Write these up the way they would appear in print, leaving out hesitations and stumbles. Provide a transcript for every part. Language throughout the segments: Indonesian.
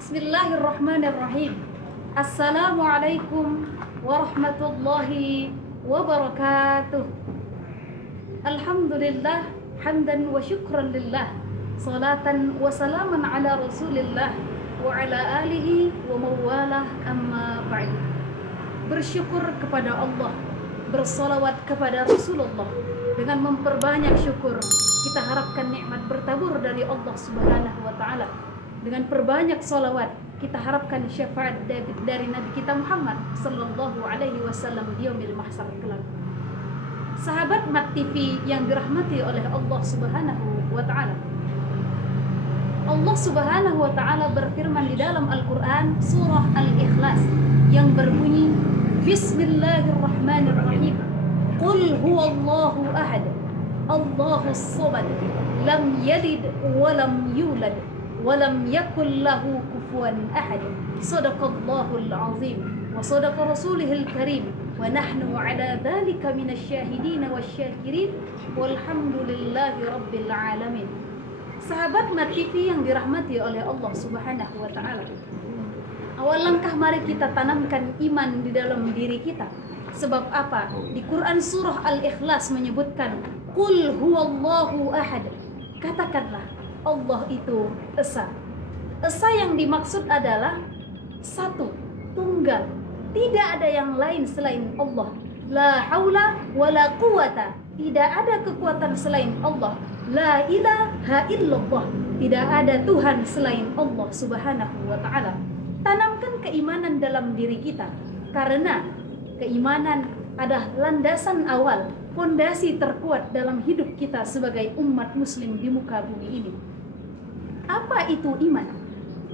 Bismillahirrahmanirrahim. Assalamualaikum warahmatullahi wabarakatuh. Alhamdulillah, hamdan wa syukran lillah, salatan wa salaman ala rasulillah wa ala alihi wa mawalah, amma ba'd. Bersyukur kepada Allah, bersolawat kepada Rasulullah. Dengan memperbanyak syukur, kita harapkan nikmat bertabur dari Allah Subhanahu wa ta'ala. Dengan perbanyak solawat, kita harapkan syafaat dari Nabi kita Muhammad sallallahu alaihi wasallam di yaumil mahsyar kelak. Sahabat Mat TV yang dirahmati oleh Allah Subhanahu wa ta'ala. Allah Subhanahu wa ta'ala berfirman di dalam Al-Qur'an surah Al-Ikhlas yang berbunyi Bismillahirrahmanirrahim. Qul huwallahu ahad, Allahus samad, lam yalid wa lam yulad wa lam yakul lahu kufuwan ahad. Shadaqallahul azim wa shadaqa rasulihil karim wa nahnu ala dzalika minasyahidin wasyakirin walhamdulillahi rabbil alamin. Sahabat Mat TV yang dirahmati oleh Allah Subhanahu wa ta'ala. Awal langkah mari kita tanamkan iman di dalam diri kita. Sebab apa? Di Quran surah Al-Ikhlas menyebutkan Qul huwallahu ahad. Katakanlah Allah itu esa. Esa yang dimaksud adalah satu, tunggal. Tidak ada yang lain selain Allah. La haula wa la quwata. Tidak ada kekuatan selain Allah. La ilaha illallah. Tidak ada Tuhan selain Allah Subhanahu wa ta'ala. Tanamkan keimanan dalam diri kita. Karena keimanan adalah landasan awal, fondasi terkuat dalam hidup kita sebagai umat muslim di muka bumi ini. Apa itu iman?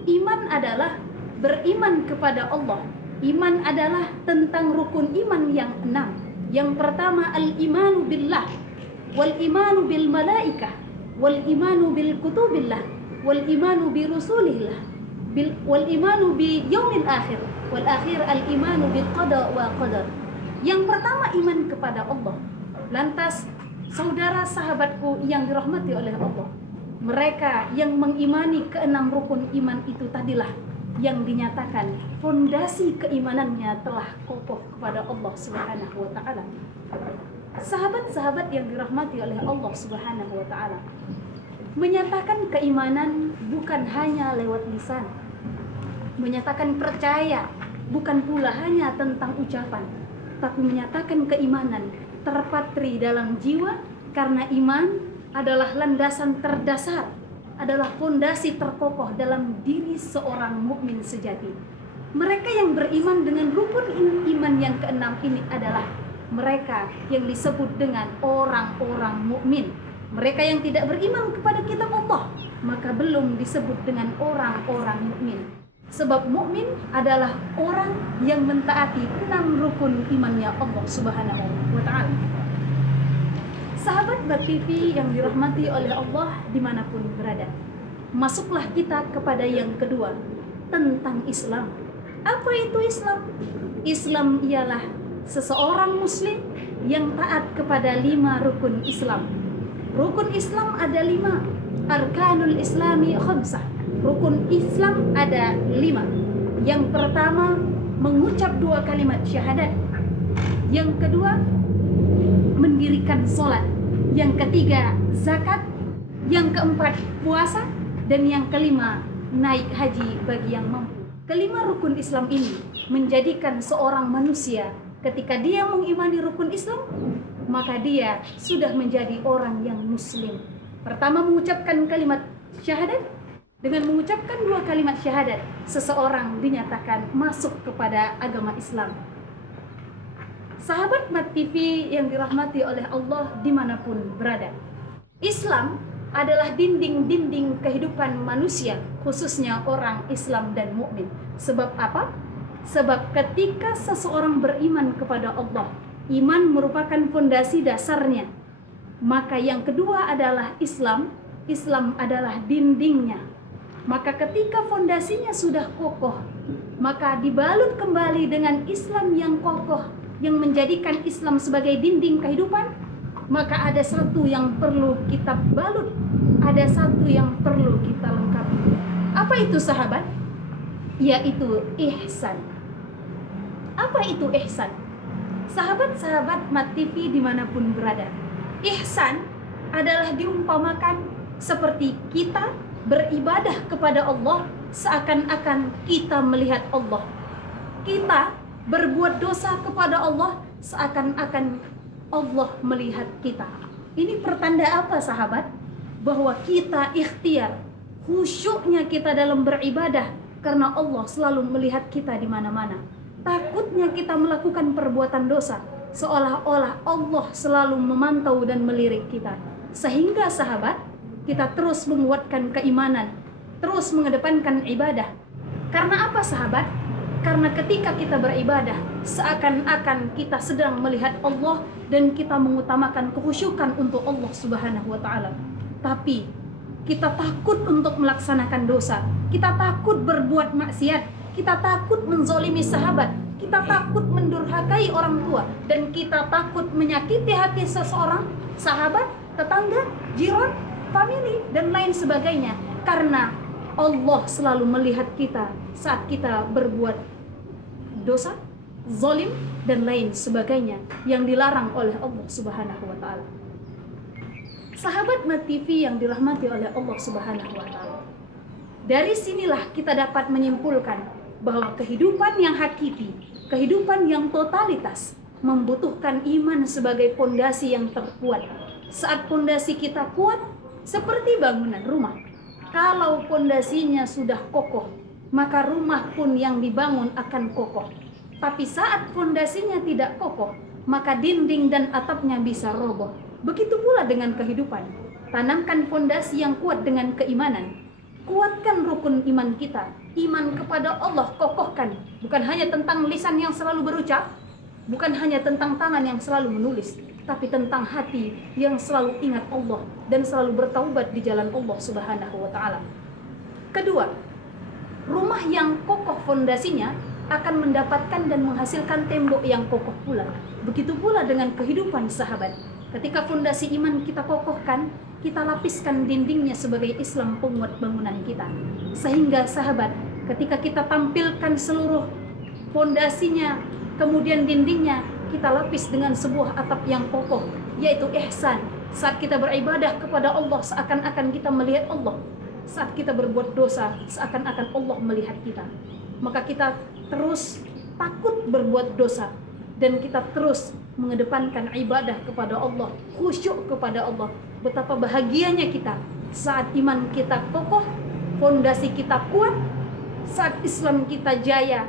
Iman adalah beriman kepada Allah. Iman adalah tentang rukun iman yang 6. Yang pertama al-imanu billah, wal imanu bil malaikah, wal imanu bil kutubillah, wal imanu bi rusulillah, wal imanu bi yaumil akhir, wal akhir al imanu bil qada wa qadar. Yang pertama iman kepada Allah. Lantas saudara sahabatku yang dirahmati oleh Allah, mereka yang mengimani keenam rukun iman itu tadilah yang dinyatakan fondasi keimanannya telah kokoh kepada Allah Subhanahu wa ta'ala. Sahabat-sahabat yang dirahmati oleh Allah Subhanahu wa ta'ala, menyatakan keimanan bukan hanya lewat lisan. Menyatakan percaya bukan pula hanya tentang ucapan, tapi menyatakan keimanan terpatri dalam jiwa, karena iman adalah landasan terdasar, adalah fondasi terkokoh dalam diri seorang mukmin sejati. Mereka yang beriman dengan rukun iman yang keenam ini adalah mereka yang disebut dengan orang-orang mukmin. Mereka yang tidak beriman kepada kitab Allah, maka belum disebut dengan orang-orang mukmin. Sebab mukmin adalah orang yang mentaati 6 rukun imannya Allah Subhanahu wa ta'ala. Sahabat Mat TV yang dirahmati oleh Allah dimanapun berada, masuklah kita kepada yang kedua, tentang Islam. Apa itu Islam? Islam ialah seseorang muslim yang taat kepada 5 rukun Islam. Rukun Islam ada 5. Arkanul Islami khamsah. Rukun Islam ada 5. Yang pertama mengucap 2 kalimat syahadat. Yang kedua mendirikan sholat. Yang ketiga zakat. Yang keempat puasa. Dan yang kelima naik haji bagi yang mampu. Kelima rukun Islam ini menjadikan seorang manusia ketika dia mengimani rukun Islam, maka dia sudah menjadi orang yang muslim. Pertama mengucapkan kalimat syahadat. Dengan mengucapkan 2 kalimat syahadat, seseorang dinyatakan masuk kepada agama Islam. Sahabat Mat TV yang dirahmati oleh Allah dimanapun berada, Islam adalah dinding-dinding kehidupan manusia, khususnya orang Islam dan mukmin. Sebab apa? Sebab ketika seseorang beriman kepada Allah, iman merupakan fondasi dasarnya. Maka yang kedua adalah Islam. Islam adalah dindingnya. Maka ketika fondasinya sudah kokoh, maka dibalut kembali dengan Islam yang kokoh, yang menjadikan Islam sebagai dinding kehidupan. Maka ada satu yang perlu kita balut, ada satu yang perlu kita lengkapi. Apa itu sahabat? yaitu ihsan. Apa itu ihsan? Sahabat-sahabat Mat TV dimanapun berada, ihsan adalah diumpamakan seperti kita beribadah kepada Allah seakan-akan kita melihat Allah. Kita berbuat dosa kepada Allah seakan-akan Allah melihat kita. Ini pertanda apa sahabat? Bahwa kita ikhtiar, khusyuknya kita dalam beribadah karena Allah selalu melihat kita di mana-mana. Takutnya kita melakukan perbuatan dosa seolah-olah Allah selalu memantau dan melirik kita. Sehingga sahabat, kita terus menguatkan keimanan, terus mengedepankan ibadah. Karena apa sahabat? Karena ketika kita beribadah, seakan-akan kita sedang melihat Allah dan kita mengutamakan kekhusyukan untuk Allah Subhanahu wa taala. Tapi kita takut untuk melaksanakan dosa, kita takut berbuat maksiat, kita takut menzolimi sahabat, kita takut mendurhakai orang tua, dan kita takut menyakiti hati seseorang, sahabat, tetangga, jiran, famili, dan lain sebagainya. Karena Allah selalu melihat kita saat kita berbuat dosa, zalim, dan lain sebagainya yang dilarang oleh Allah Subhanahu wa taala. Sahabat Mat TV yang dirahmati oleh Allah Subhanahu wa taala. Dari sinilah kita dapat menyimpulkan bahwa kehidupan yang hakiki, kehidupan yang totalitas membutuhkan iman sebagai pondasi yang terkuat. Saat pondasi kita kuat, seperti bangunan rumah. Kalau pondasinya sudah kokoh, maka rumah pun yang dibangun akan kokoh. Tapi saat pondasinya tidak kokoh, maka dinding dan atapnya bisa roboh. Begitu pula dengan kehidupan. Tanamkan pondasi yang kuat dengan keimanan. Kuatkan rukun iman kita. Iman kepada Allah kokohkan. Bukan hanya tentang lisan yang selalu berucap, bukan hanya tentang tangan yang selalu menulis, tapi tentang hati yang selalu ingat Allah dan selalu bertaubat di jalan Allah Subhanahu wa taala. Kedua, rumah yang kokoh fondasinya akan mendapatkan dan menghasilkan tembok yang kokoh pula. Begitu pula dengan kehidupan sahabat. Ketika fondasi iman kita kokohkan, kita lapiskan dindingnya sebagai Islam penguat bangunan kita. Sehingga sahabat, ketika kita tampilkan seluruh fondasinya, kemudian dindingnya, kita lapis dengan sebuah atap yang kokoh, yaitu ihsan. Saat kita beribadah kepada Allah, seakan-akan kita melihat Allah. Saat kita berbuat dosa, seakan-akan Allah melihat kita. Maka kita terus takut berbuat dosa, dan kita terus mengedepankan ibadah kepada Allah, khusyuk kepada Allah. Betapa bahagianya kita saat iman kita kokoh, fondasi kita kuat, saat Islam kita jaya,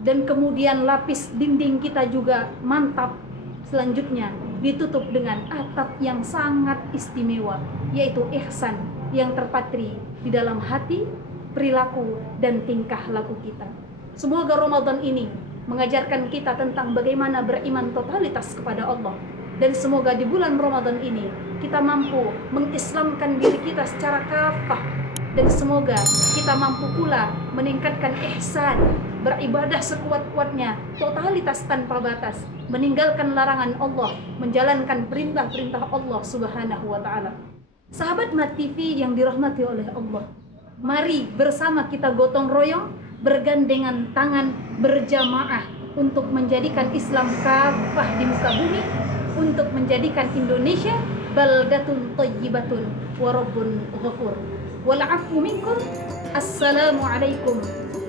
dan kemudian lapis dinding kita juga mantap. Selanjutnya ditutup dengan atap yang sangat istimewa, yaitu ihsan yang terpatri di dalam hati, perilaku, dan tingkah laku kita. Semoga Ramadan ini mengajarkan kita tentang bagaimana beriman totalitas kepada Allah. Dan semoga di bulan Ramadan ini kita mampu mengislamkan diri kita secara kafah. Dan semoga kita mampu pula meningkatkan ihsan, beribadah sekuat-kuatnya, totalitas tanpa batas, meninggalkan larangan Allah, menjalankan perintah-perintah Allah Subhanahu wa taala. Sahabat Mat TV yang dirahmati oleh Allah, mari bersama kita gotong royong, bergandengan tangan, berjamaah untuk menjadikan Islam kafah di muka bumi, untuk menjadikan Indonesia baldatun thayyibatun wa rabbun ghafur. Wal 'afwu minkum. Assalamualaikum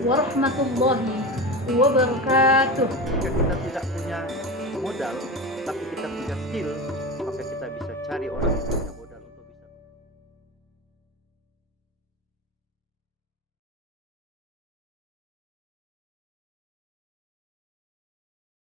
warahmatullahi wabarakatuh. Jika kita tidak punya modal, tapi kita punya skill, maka kita bisa cari orang yang punya modal.